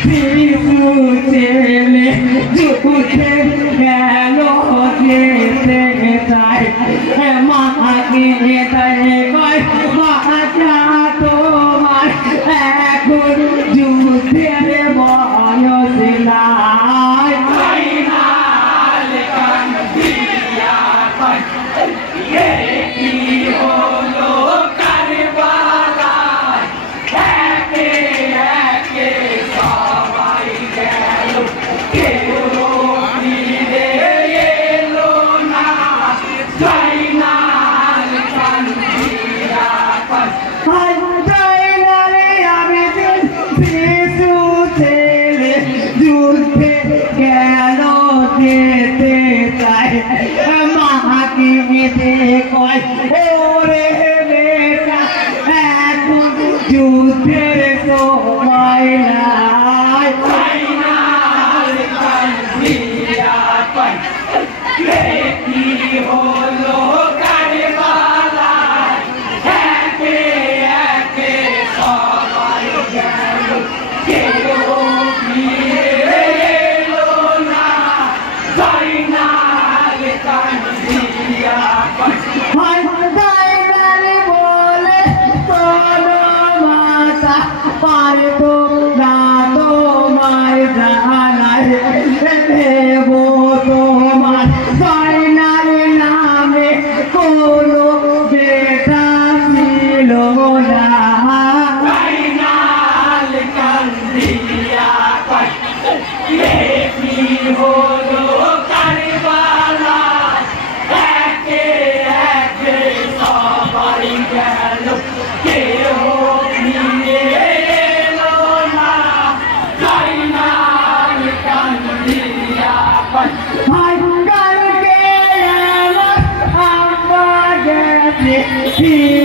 শিশু ছেলে যুদ্ধে গেল যেতে চাই মাকে তাই কয় বাচ্চা তোমার এখন যুদ্ধের বয়স নাই যুদ্ধের সময় নাই কি হলো কারবালা একে একে সবাই গেল কেউ ফিরে এলো না জাইনাল কান্দিয়া পারতো না তোমায় জানাই দেব তোমার জাইনার নামে কোনো বেটা ছিল না জাইনাল কান্দিয়া কি হলো কারবালা একে একে সবাই গেল কেউ he